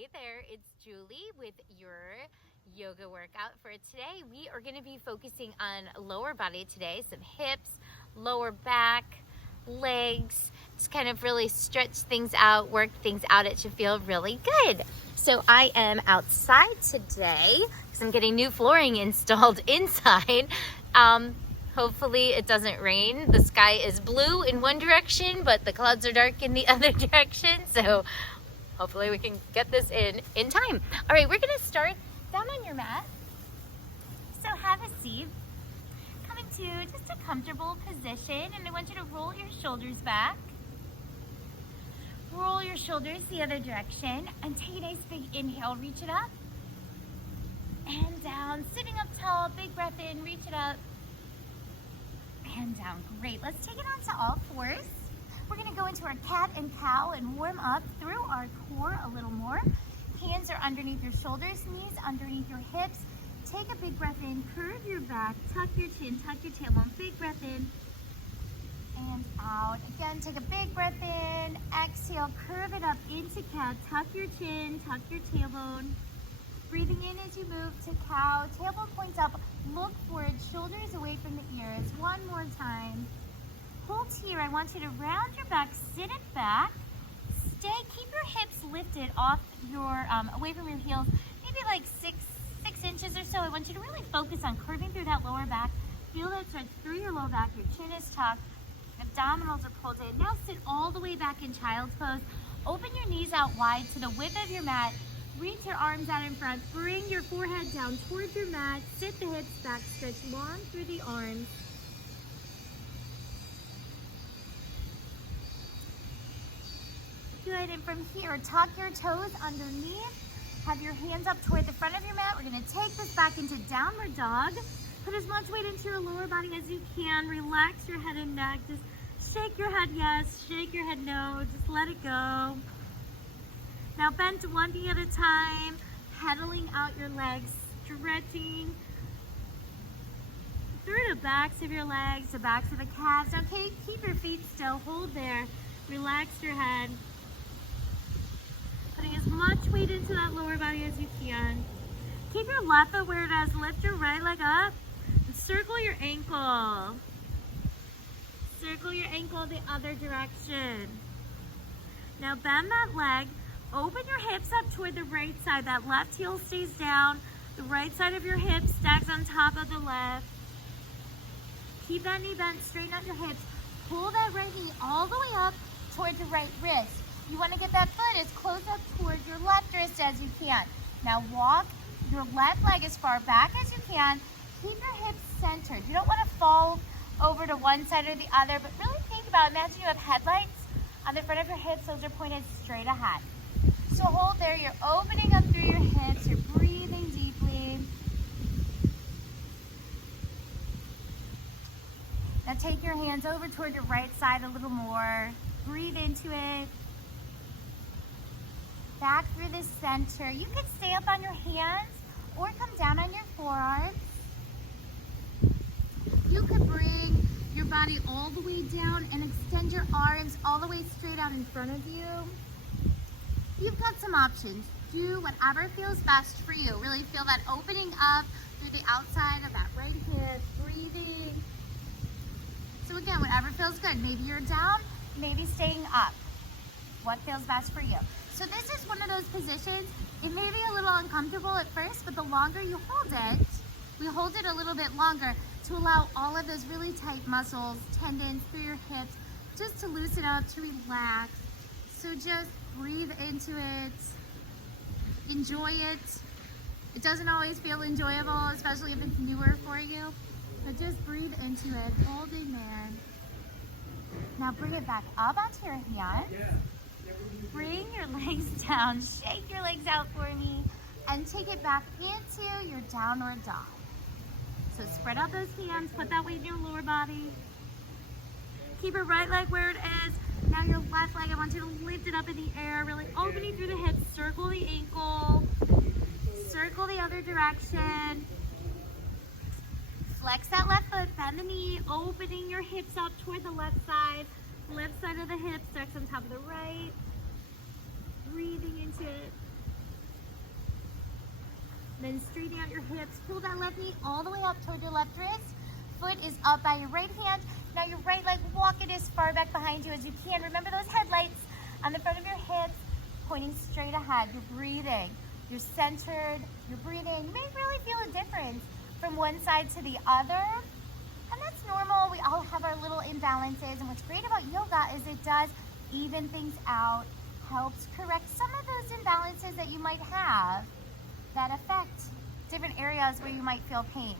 Hey there, it's Julie with your yoga workout for today. We are going to be focusing on lower body today, some hips, lower back, legs, just kind of really stretch things out, work things out. It should feel really good. So I am outside today because I'm getting new flooring installed inside. Hopefully it doesn't rain. The sky is blue in one direction, but the clouds are dark in the other direction. So hopefully we can get this in time. All right, we're gonna start down on your mat. So have a seat. Come into just a comfortable position, and I want you to roll your shoulders back. Roll your shoulders the other direction, and take a nice big inhale, reach it up. And down, sitting up tall, big breath in, reach it up. And down, great. Let's take it onto all fours. We're gonna go into our cat and cow and warm up through our core a little more. Hands are underneath your shoulders, knees underneath your hips. Take a big breath in, curve your back, tuck your chin, tuck your tailbone. Big breath in and out. Again, take a big breath in, exhale, curve it up into cat, tuck your chin, tuck your tailbone. Breathing in as you move to cow, tailbone points up, look forward, shoulders away from the ears. One more time. Hold here. I want you to round your back, sit it back, stay, keep your hips lifted off your, away from your heels, maybe like six inches or so. I want you to really focus on curving through that lower back. Feel that stretch through your low back, your chin is tucked, abdominals are pulled in. Now sit all the way back in child's pose. Open your knees out wide to the width of your mat. Reach your arms out in front. Bring your forehead down towards your mat. Sit the hips back, stretch long through the arms. Good, and from here, tuck your toes underneath. Have your hands up toward the front of your mat. We're gonna take this back into downward dog. Put as much weight into your lower body as you can. Relax your head and neck. Just shake your head yes, shake your head no. Just let it go. Now bend one knee at a time, pedaling out your legs, stretching through the backs of your legs, the backs of the calves. Now keep your feet still, hold there. Relax your head. Putting as much weight into that lower body as you can. Keep your left foot where it is. Lift your right leg up and circle your ankle. Circle your ankle the other direction. Now bend that leg. Open your hips up toward the right side. That left heel stays down. The right side of your hip stacks on top of the left. Keep that knee bent, straighten out your hips. Pull that right knee all the way up towards your right wrist. You want to get that foot as close up towards your left wrist as you can. Now walk your left leg as far back as you can. Keep your hips centered. You don't want to fall over to one side or the other, but really think about it. Imagine you have headlights on the front of your hips, those are pointed straight ahead. So hold there, you're opening up through your hips, you're breathing deeply. Now take your hands over toward your right side a little more. Breathe into it. Back through the center. You can stay up on your hands or come down on your forearms. You could bring your body all the way down and extend your arms all the way straight out in front of you. You've got some options. Do whatever feels best for you. Really feel that opening up through the outside of that right hip, breathing. So again, whatever feels good. Maybe you're down, maybe staying up. What feels best for you? So this is one of those positions, it may be a little uncomfortable at first, but the longer you hold it, we hold it a little bit longer to allow all of those really tight muscles, tendons through your hips, just to loosen up, to relax. So just breathe into it, enjoy it. It doesn't always feel enjoyable, especially if it's newer for you, but just breathe into it, holding there. Now bring it back up onto your hands. Bring your legs down, shake your legs out for me, and take it back into your downward dog. So spread out those hands, put that weight in your lower body. Keep your right leg where it is. Now your left leg, I want you to lift it up in the air, really opening through the hips, circle the ankle, circle the other direction. Flex that left foot, bend the knee, opening your hips up toward the left side of the hips, stretch on top of the right. Breathing into it. Then straighten out your hips. Pull that left knee all the way up toward your left wrist. Foot is up by your right hand. Now your right leg, walk it as far back behind you as you can. Remember those headlights on the front of your hips, pointing straight ahead. You're breathing. You're centered. You're breathing. You may really feel a difference from one side to the other. And that's normal. We all have our little imbalances. And what's great about yoga is it does even things out, helps correct some of those imbalances that you might have that affect different areas where you might feel pain.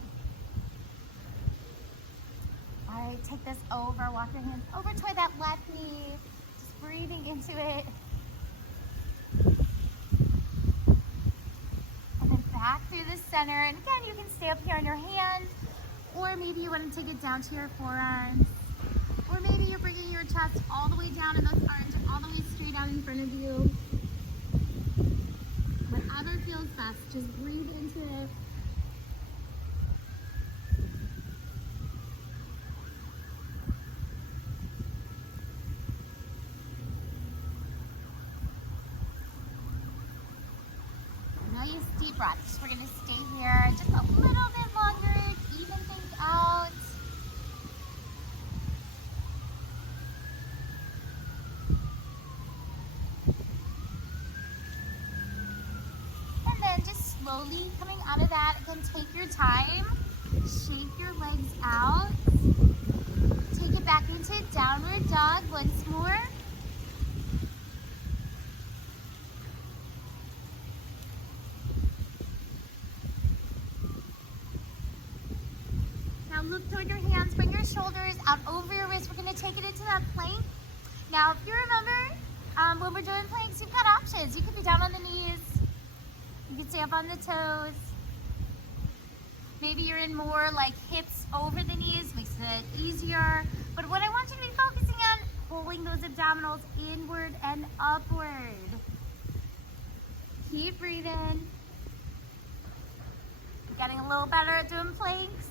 All right, take this over, walk your hands over toward that left knee, just breathing into it. And then back through the center. And again, you can stay up here on your hands, or maybe you want to take it down to your forearms. Or maybe you're bringing your chest all the way down and those arms are all the way straight out in front of you. Whatever feels best, just breathe into it. Nice deep breaths. We're going to stay here just a little bit longer, even things out. And then just slowly coming out of that, again, take your time. Shake your legs out. Take it back into downward dog once more. Look toward your hands, bring your shoulders out over your wrists. We're going to take it into that plank. Now, if you remember, when we're doing planks, you've got options. You could be down on the knees. You can stay up on the toes. Maybe you're in more like hips over the knees, makes it easier. But what I want you to be focusing on, pulling those abdominals inward and upward. Keep breathing. You're getting a little better at doing planks.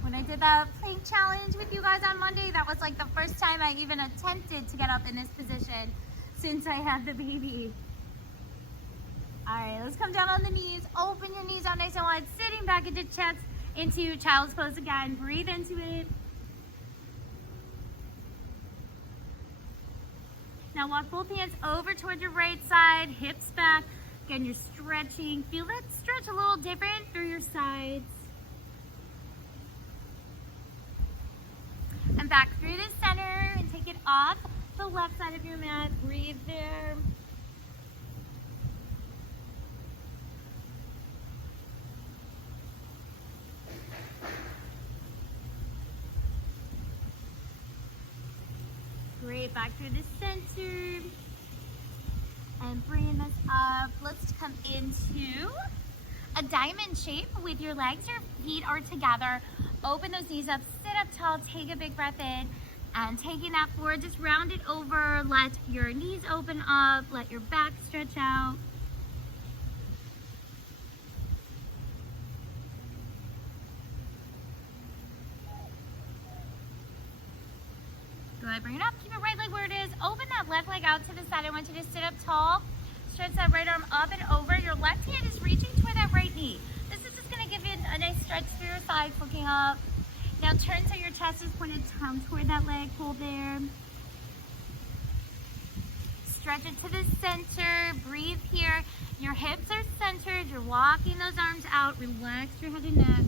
When I did the plank challenge with you guys on Monday, that was like the first time I even attempted to get up in this position since I had the baby. All right, let's come down on the knees. Open your knees out nice and wide, sitting back into chest, into child's pose again. Breathe into it. Now walk both hands over toward your right side, hips back. Again, you're stretching. Feel that stretch a little different through your sides. And back through the center and take it off the left side of your mat. Breathe there. Great, back through the center. And bringing us up, let's come into a diamond shape with your legs. Your feet are together. Open those knees up, sit up tall, take a big breath in, and taking that forward, just round it over, let your knees open up, let your back stretch out. Go ahead, bring it up, keep your right leg where it is, open that left leg out to the side. I want you to sit up tall, stretch that right arm up and over. Your left hand is reaching toward that right knee. This is just going to give you a nice stretch through your sides, looking up. Now turn so your chest is pointed down toward that leg. Hold there. Stretch it to the center. Breathe here. Your hips are centered. You're walking those arms out. Relax your head and neck.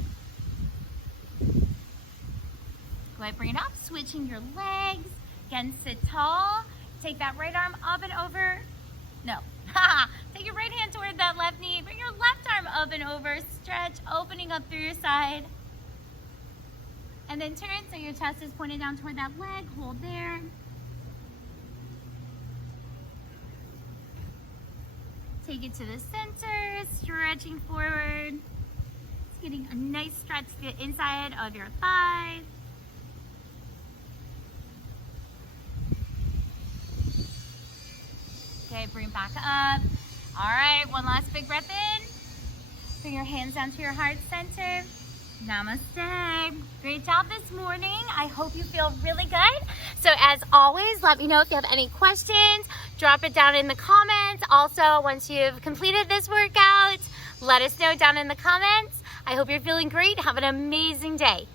Go ahead, bring it up. Switching your legs. Again, sit tall. Take that right arm up and over. No. Take your right hand toward that left knee. Bring your left arm up and over. Stretch, opening up through your side. And then turn so your chest is pointed down toward that leg. Hold there. Take it to the center, stretching forward. It's getting a nice stretch to the inside of your thighs. Okay, bring it back up. All right, one last big breath in. Bring your hands down to your heart center. Namaste. Great job this morning. I hope you feel really good. So as always, let me know if you have any questions. Drop it down in the comments. Also, once you've completed this workout, Let us know down in the comments. I hope you're feeling great. Have an amazing day.